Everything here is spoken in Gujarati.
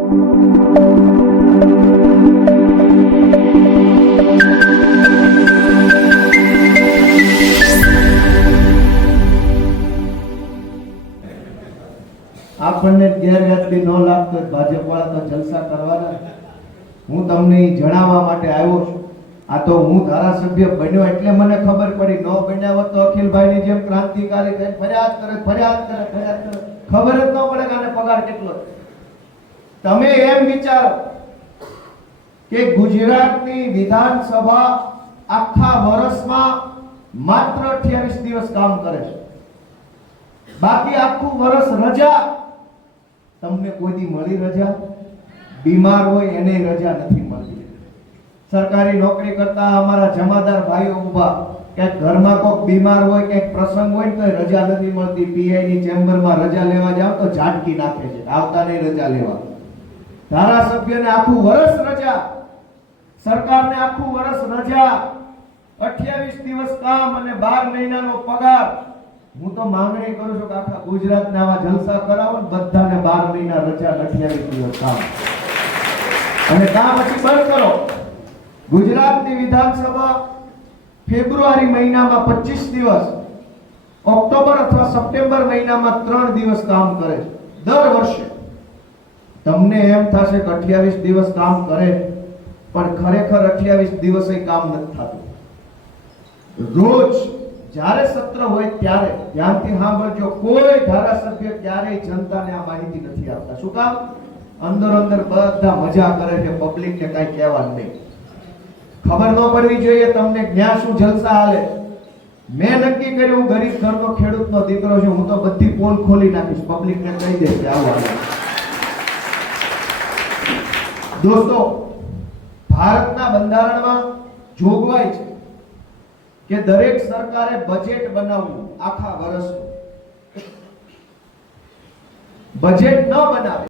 આપણને ગેરવ્યાજબી ન લાગતો ભાજપ વાળા તો જલસા કરવાના. હું તમને જણાવવા માટે આવ્યો છું. આ તો હું ધારાસભ્ય બન્યો એટલે મને ખબર પડી. ન બન્યા હોત તો અખિલભાઈની જેમ ક્રાંતિકારી થઈને ફરિયાદ કરે. ખબર જ ન પડે કે આને પગાર કેટલો. તમે એમ વિચારો કે ગુજરાતની વિધાનસભા આખા વર્ષમાં માત્ર 28 દિવસ કામ કરે છે. બાકી આખું વર્ષ રજા. તમને કોઈ દી મળી રજા? બીમાર હોય એને રજા નથી મળતી. સરકારી નોકરી કરતા અમારા જમાદાર ભાઈઓ ઊભા, ક્યાંક ઘરમાં કોઈક બીમાર હોય, ક્યાંક પ્રસંગ હોય તો રજા નથી મળતી. પીઆઈ ની ચેમ્બરમાં રજા લેવા જાવ તો ઝાટકી નાખે છે, આવતા નહીં રજા લેવા. ધારાસભ્યને આખું વર્ષ રજા, સરકારને આખું વર્ષ રજા, 28 દિવસ કામ અને 12 મહિનાનો પગાર. હું તો માંગણી કરું છું કે આખા ગુજરાતને આવા જલસા કરાવો ને બધાને 12 મહિના રજા, 28 દિવસ કામ અને કામ પછી બંધ કરો. ગુજરાતની વિધાનસભા ફેબ્રુઆરી મહિનામાં 25 દિવસ, ઓક્ટોબર અથવા સપ્ટેમ્બર મહિનામાં 3 દિવસ કામ કરે છે દર વર્ષે. તમને એમ થશે કે 28 દિવસ કામ કરે, પણ ખરેખર 28 દિવસે કામ નથી થતું. રોજ જ્યારે સત્ર હોય ત્યારે ધ્યાનથી સાંભળજો, કોઈ ધારાસભ્ય ક્યારેય જનતાને આ માહિતી નથી આપતા. શું કામ? અંદર અંદર બધા મજા કરે છે, પબ્લિકને કઈ કહેવાનું નહીં. ખબર ન પડવી જોઈએ તમને ક્યાં શું જલસા હાલે. મેં નક્કી કર્યું, હું ગરીબ ઘરનો ખેડૂતનો દીકરો છું, હું તો બધી પોલ ખોલી નાખીશ, પબ્લિકને કહી દઈશ કે આવું હાલે. દોસ્તો, ભારતના બંધારણમાં જોગવાઈ છે કે દરેક સરકારે બજેટ બનાવવું આખા વર્ષનું. બજેટ ન બનાવે